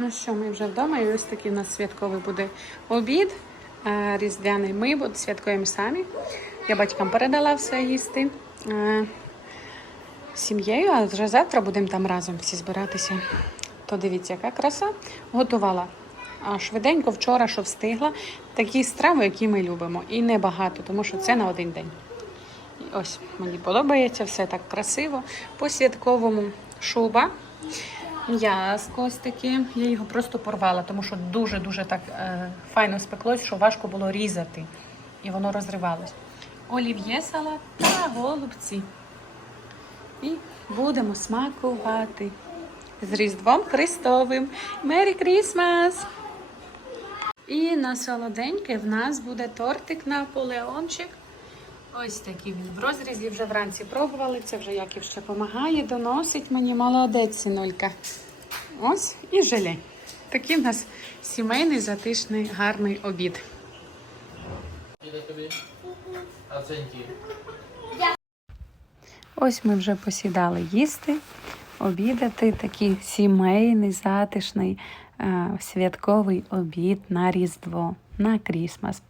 Ну що, ми вже вдома, і ось такий у нас святковий буде обід. е, Різдвяний ми святкуємо самі. Я батькам передала все їсти е, сім'єю, а вже завтра будемо там разом всі збиратися. То дивіться, яка краса. Готувала а швиденько вчора, що встигла. Такі страви, які ми любимо. І небагато, тому що це на один день. І ось мені подобається все так красиво. По святковому шуба. М'язко ось таке. Я його просто порвала, тому що дуже-дуже так е, файно спеклось, що важко було різати. І воно розривалось. Олів'є салат та голубці. І будемо смакувати з Різдвом Христовим. Мері Крісмас! І на солоденьке в нас буде тортик Наполеончик. Ось такий він в розрізі вже вранці пробували. Це вже Яків ще допомагає, доносить мені молодець синулька. Ось і желе. Такий в нас сімейний, затишний, гарний обід. Ось ми вже посідали їсти, обідати. Такий сімейний, затишний, е, святковий обід на Різдво, на Крісмас.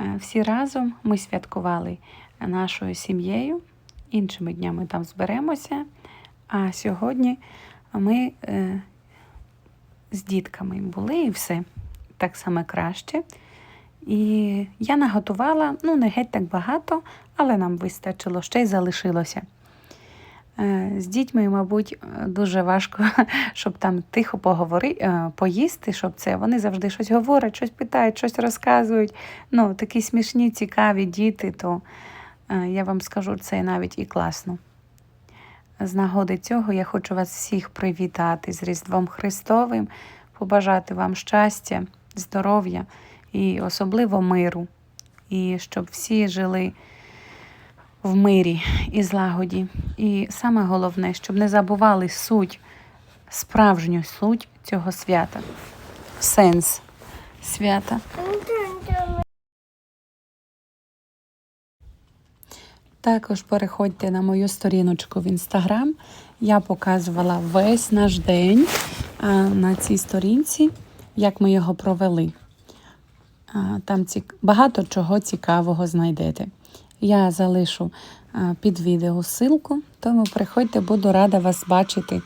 Е, Всі разом ми святкували нашою сім'єю. Іншими днями там зберемося. А сьогодні ми е, з дітками були і все так само краще. І я наготувала, ну, не геть так багато, але нам вистачило, ще й залишилося. Е, З дітьми, мабуть, е, дуже важко, щоб там тихо поговори, поїсти, щоб це. Вони завжди щось говорять, щось питають, щось розказують. Ну, такі смішні, цікаві діти, то е, я вам скажу, це навіть і класно. З нагоди цього я хочу вас всіх привітати з Різдвом Христовим, побажати вам щастя, здоров'я і особливо миру, і щоб всі жили в мирі і злагоді. І саме головне, щоб не забували суть, справжню суть цього свята, сенс свята. Також переходьте на мою сторіночку в інстаграм. Я показувала весь наш день на цій сторінці, як ми його провели. Там цік... багато чого цікавого знайдете. Я залишу під відео ссылку, тому приходьте, буду рада вас бачити,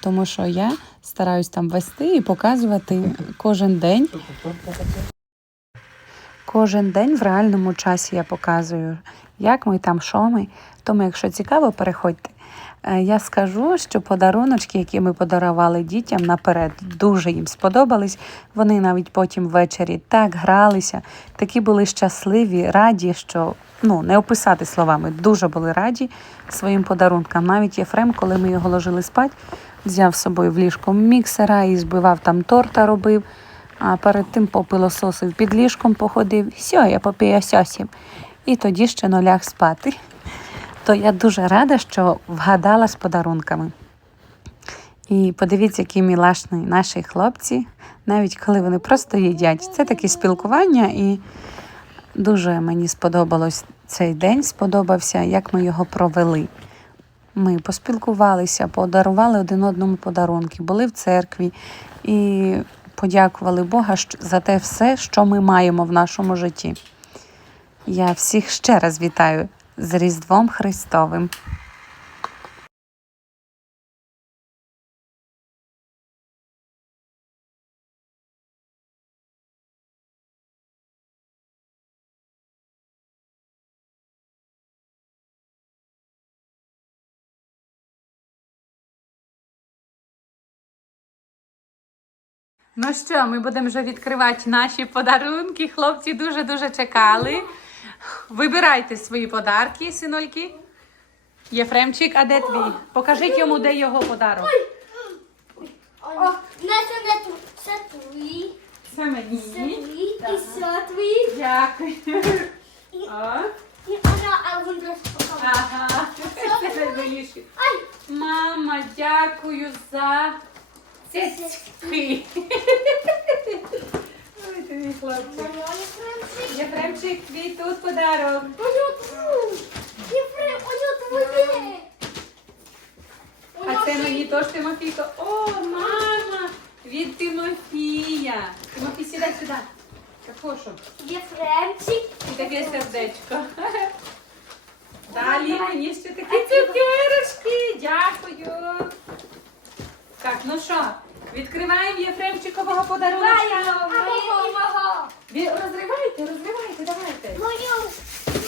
тому що я стараюсь там вести і показувати кожен день. Кожен день в реальному часі я показую, як ми там, що ми. Тому, якщо цікаво, переходьте. Е, Я скажу, що подаруночки, які ми подарували дітям наперед, дуже їм сподобались. Вони навіть потім ввечері так гралися, такі були щасливі, раді, що ну, не описати словами. Дуже були раді своїм подарункам. Навіть Єфрем, коли ми його ложили спати, взяв з собою в ліжко міксера і збивав там торта робив. А перед тим попилососив під ліжком, походив. Все, я попіясосів. І тоді ще ляг спати. То я дуже рада, що вгадала з подарунками. І подивіться, які мілашні наші хлопці, навіть коли вони просто їдять. Це таке спілкування, і дуже мені сподобалось цей день, сподобався, як ми його провели. Ми поспілкувалися, подарували один одному подарунки, були в церкві і подякували Бога за те все, що ми маємо в нашому житті. Я всіх ще раз вітаю з Різдвом Христовим. Ну що, ми будемо вже відкривати наші подарунки. Хлопці дуже-дуже чекали. Вибирайте свої подарки, синольки. Єфремчик, а де твій? Покажіть йому, де його подарок. О, це не ту- це твій, Це це мені. твій, і це твій. Дякую. О, і вона, а він розпакував. ага. Це найбільше. Ай, Мама, дякую за цицьки. Ти мій хлопчик. Єфремчик, твій тут подарок. А це мені теж Тимофійко. О, мама! Від Тимофія. Тимофій, сідай сюди. Кокошу. Єфремчик. І таке сердечко. Далі мені ще такі цукерочки. Дякую. Так, ну що, відкриваємо Єфремчикового подарунка. А мого, мого. Ви розривайте, розривайте, давайте. Мою, мою,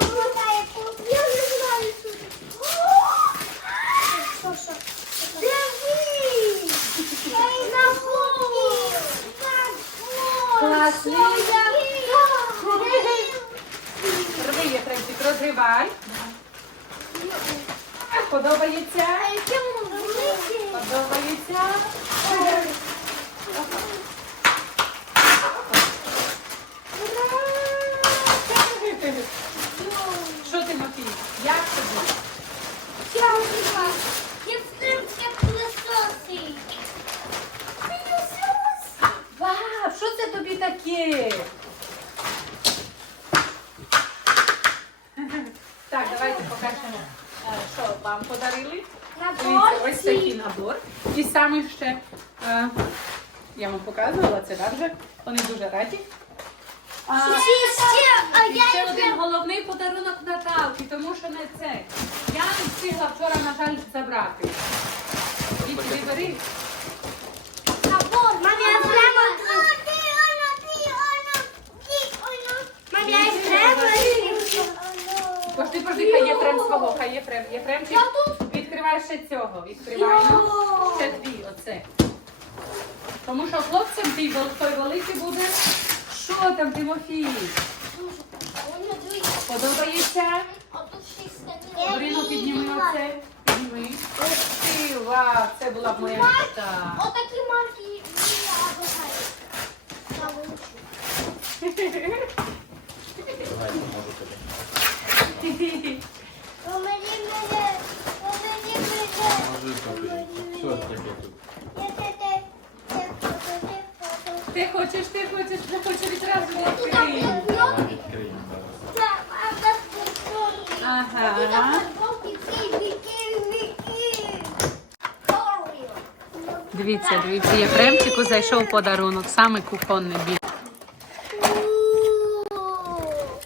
мою, я не знаю, що це. Що, що? Дивись! Я і забув! Класний. Що Рви, Єфремчик, розривай. Подобається? А яке воно велике? Подобається. Що Тимофій? Як тобі? Тягнемо. Єфремське пилососи. Пилосос. Вау, що це тобі таке? Так, давайте покажемо, е, що вам подарили. Дивіться, ось такий набор. І саме ще, е, я вам показувала це, так вже? Вони дуже раді. А, Ще, ще, а і я ще один головний подарунок Наталки, тому що не це. Я не встигла вчора, на жаль, забрати. Діти, вибери. Набор. Мамі, Єфрема. Мамі, я Єфрема. Пошли, пошли, хай Єфрем свого, хай Єфрем. Єфремчик, відкривай ще цього. Відкриваємо. Йо. Ще дві, оце. Тому що хлопцям вел- той великий буде. Що там, Тимофій? Подобається? Брину підніми оце. Підніми. Ти, вау, це була б моя мечта. Отакі марки я обожаю. Давай, поможу тобі. Ти хочеш, ти хочеш, ти хочеш відразу Тут відкрити. там Давай блоки. відкриємо зараз. Так, а там блоки. Ага. Тут там блоки, киви, киви, киви. Дивіться, дивіться, Єфремчику зайшов подарунок, саме кухонний біль.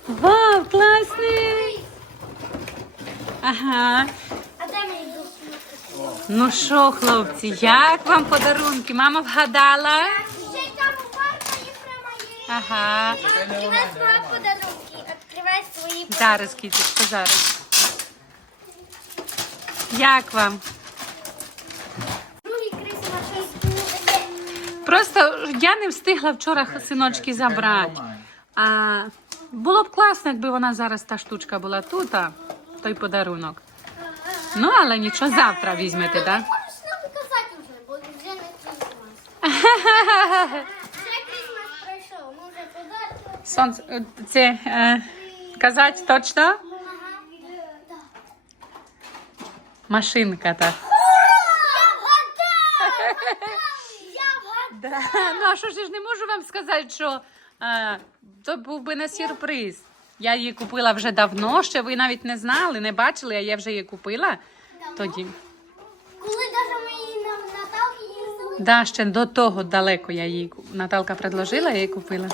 Вау, класний! Ага. А де мій дух? Ну що, хлопці, як вам подарунки? Мама вгадала? Ще там варта Єфрема є. Ага. Відкривай свої подарунки. Відкривай свої Зараз, кіточка, зараз. Як вам? Просто я не встигла вчора синочки забрати. А було б класно, якби вона зараз та штучка була тут, а той подарунок. Ну, але нічого, завтра візьмете, так? Сонце, це е, казати точно? Машинка та. Я вгадав! Я вгадав! Да. Ну, а що ж я ж не можу вам сказати, що е, то був би не сюрприз. Я її купила вже давно, ще ви навіть не знали, не бачили, а я вже її купила тоді. Коли даже ми її на Наталки їздили, Да, ще до того далеко я її ку- Наталка предложила, я її купила.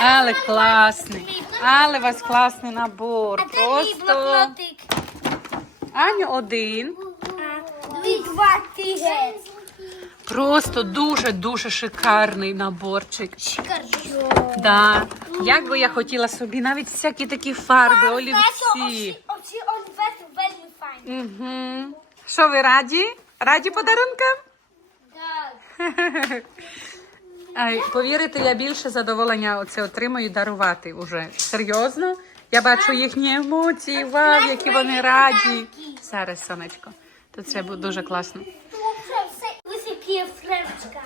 Але класний. Але у вас класний набор. а Просто? Аню один. Дві два тигець. Просто дуже дуже шикарний наборчик. Шикарно. Да. Як би я хотіла собі навіть всякі такі фарби, олівці. Оці олівець вельми файні. Угу. Що ви раді? Раді подарункам? Так. Ай, повірите, я більше задоволення оце отримую дарувати уже. Серйозно? Я бачу їхні емоції, вау, які вони раді. Зараз, сонечко. То це буде дуже класно. Тут вже все високі Єфремчика.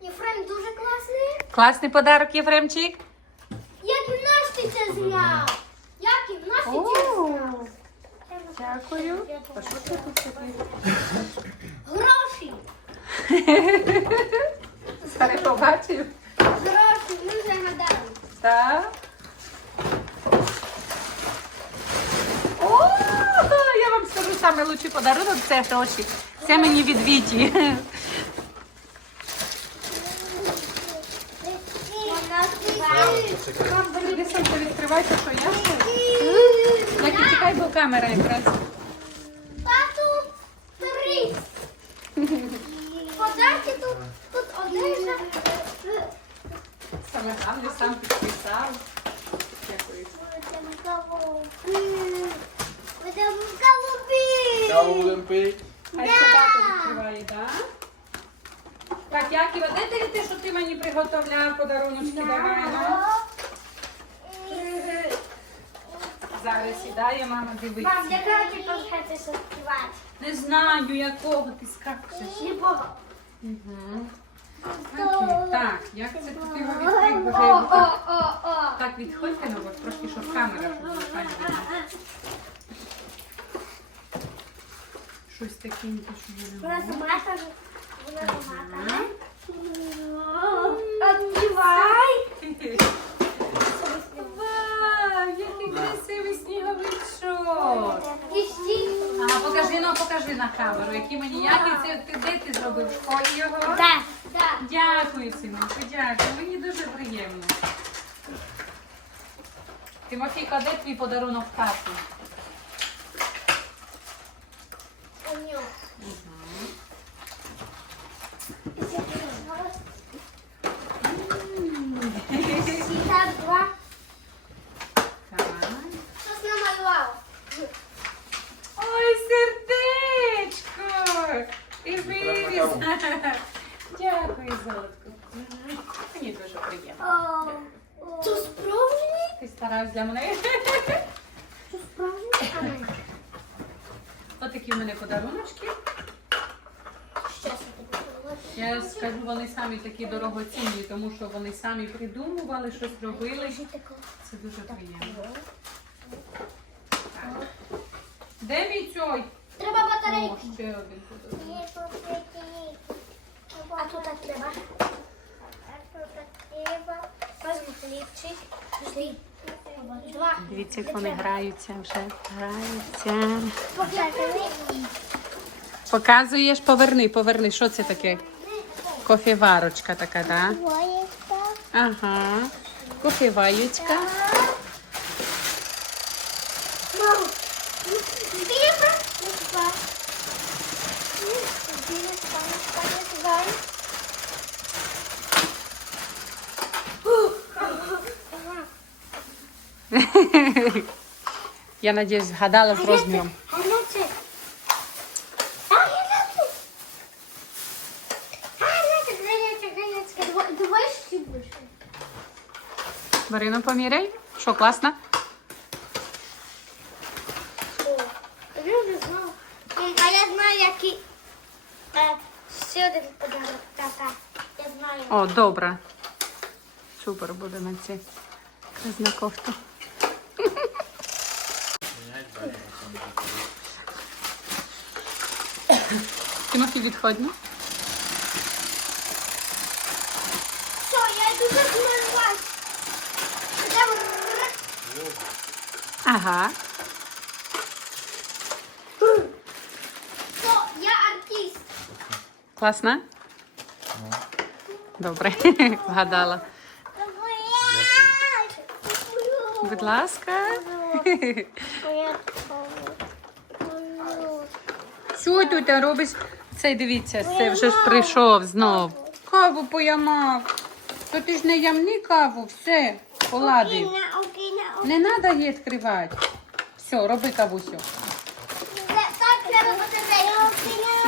Єфрем дуже класний. Класний подарок, Єфремчик. Знав? Як і наш це знав? Дякую. А що це тут таке? Гроші. Зараз побачив. Гроші, ми вже гадали. Так. Лучший подарунок це гроші. Це мені від Віті. Іди сам відкривайте, що я. Так, і чекай, бо камера якраз. Тату, три. Подарки тут, тут одежа. Саме головне сам підписав. Дякую. Каву будемо пити? А ще тато відкриває, так? Так, Яківа, де ти те, що ти мені приготовляв подаруночки давай, ну? Зараз сідає, мама Мам, дивиться. яка ти хочеш співати? Не знаю, якого ти скажеш. Любого. Угу. Так, як це тут його відкрити? Боже, я його так- о, о. Так, відходьте, ну, бо трошки, щоб камера, щоб видно. Сама теж. Вона сама теж. Вау, який красивий сніговичок. І стій. Покажи, ну покажи на камеру, які мені який це ти де ти зробив в школі його? Так, так. Дякую, синочку, дякую. Мені дуже приємно. Тимофійко, де твій подарунок тату? Аню. Сіта два. Так. Щось намалював. Ой, сердечко! Ти виріс. Дякую, золотко. Мені дуже приємно. Це справжній? Ти старався для мене. Це справжній? Отакі в мене подаруночки. Я скажу, вони самі такі дорогоцінні, тому що вони самі придумували, щось робили. Це дуже приємно. Так. Де мій цей? Треба О, ще один подарунок. А тут так треба. Возьму хлібчик. Дивіться, як вони граються вже. Граються. Показуєш, поверни, поверни. Що це таке? Кофеварочка така, да? Ага. Кофеваючка. Мам, зліва. Два. Зліва, паночка, два. Я надіюсь, згадала з розміром. Гляньте. А, гляньте. А, гляньте, гляньте, гляньте. Давай- Давай ще більше. Марину, поміряй. Що, класно? Я. М, А я знаю, який е, ще один подарунок. Тата. Я знаю. О, добре. Супер буде на ці кризна кофту. Міняють далі на цьому батареї. Ну. Все, я йду засмарувати. Я Ага. Все, я артист. Класно? Добре, вгадала. Будь ласка. Що тут робиш? Цей дивіться, це вже ж прийшов знов. Каву поямав. То ти ж не ямни каву, все, поладив. Не треба її відкривати. Все, роби кавусю.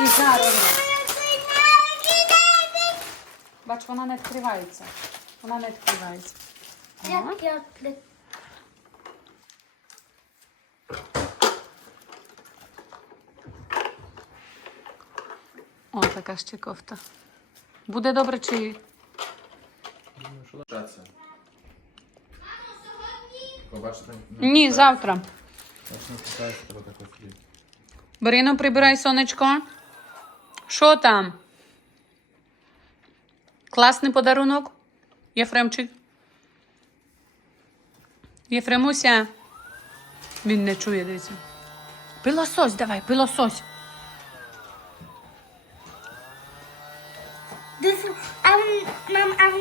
І зараз. Бач, вона не відкривається. Вона не відкривається. Ага. Як я для- О, така ще кофта. Буде добре чи. Побачите? Ні, завтра. Барино, прибирай сонечко. Що там? Класний подарунок? Єфремчик. Єфремуся. Він не чує десь. Пилосось, давай, пилосось. Дуже, а він, мам, а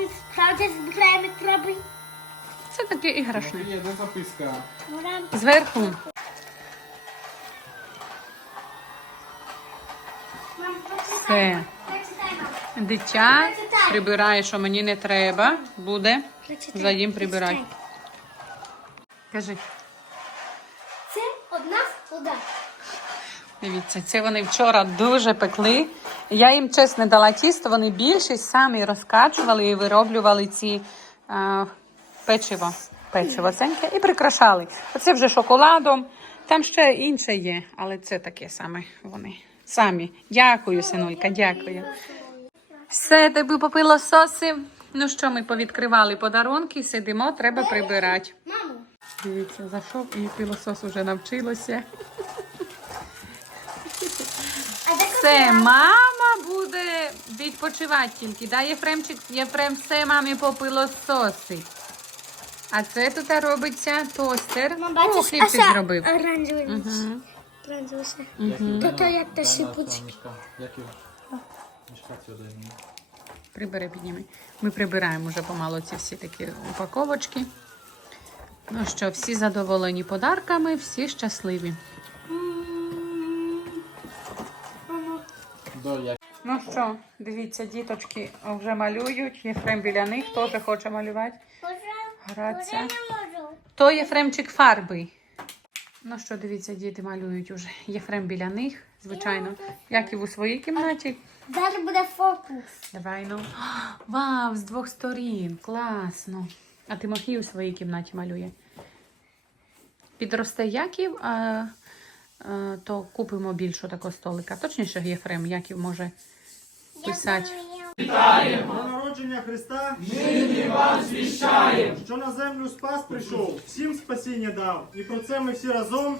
справді збирає мікроби? Це таке іграшне. Є, де записка? Зверху Все. дитя прибирає, що мені не треба, буде за їм прибирати. Кажи, Це одна вода. Дивіться, це вони вчора дуже пекли. Я їм чесно дала тісто, вони більшість самі розкачували і вироблювали ці а, печиво. Печиво ценьке і прикрашали. Оце вже шоколадом. Там ще інше є, але це таке саме вони. Самі. Дякую, синулька, дякую. Все, тебе попило соси. Ну що, ми повідкривали подарунки, сидимо, треба прибирати. Дивіться, зайшов і пилосос вже навчилося. а де Все, мама буде відпочивати тільки. Да, Єфремчик, Єфрем все мамі попилососить. А це тут робиться тостер. Мам, О, бачиш, хлібчик а зробив. оранжевий Угу. Оранжевий. Угу. То то як та. Як його? Мішка цього дай мені. Прибери, підніми. Ми прибираємо вже помало ці всі такі упаковочки. Ну що, всі задоволені подарками, всі щасливі. Ну що, дивіться, діточки вже малюють. Єфрем біля них теж хоче малювати. Гратися. можу. То Єфремчик фарби. Ну що, дивіться, діти малюють уже. Єфрем біля них, звичайно, як і в у своїй кімнаті. Зараз буде фокус. Давай ну. Вау, з двох сторін. Класно. А Тимофій у своїй кімнаті малює. Підросте Яків, а, то купимо більшу такого столика. Точніше, Єфрем, Яків може писати. Про народження Христа нині вам звіщаємо, що на землю спас прийшов, всім спасіння дав. І про це ми всі разом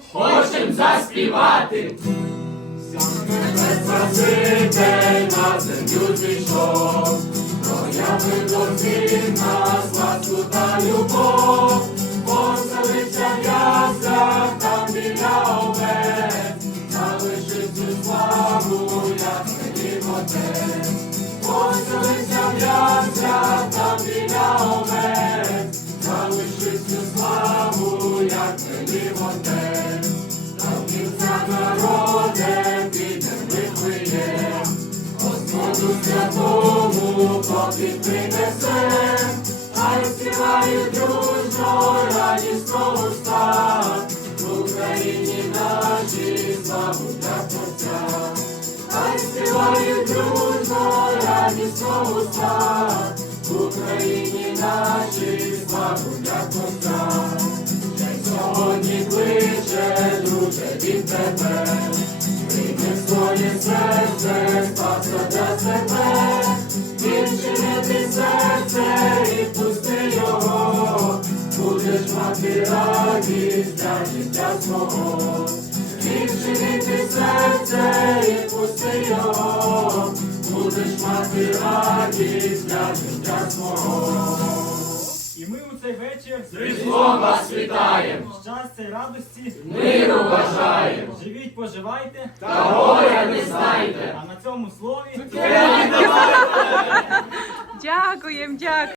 Оставиться м'яса, там славу, як мені отець. Оселиться м'яса, там біля овець, залиши славу, як мені отець. Там кінця народе, вітер вихвиє, Господу святому попід принесе, хай співають друг. Слава радість про в Україні наші славу та серця, хай співають дружно, радість про уста, в Україні наші славу для Творця. Хай сьогодні від тебе, прийми своє серце, спаса для себе. І ми у цей вечір з Різдвом вас вітаємо! Щастя і радості, миру бажаємо! Живіть, поживайте, та горя не знайте! А на цьому слові Дякуємо, дякую.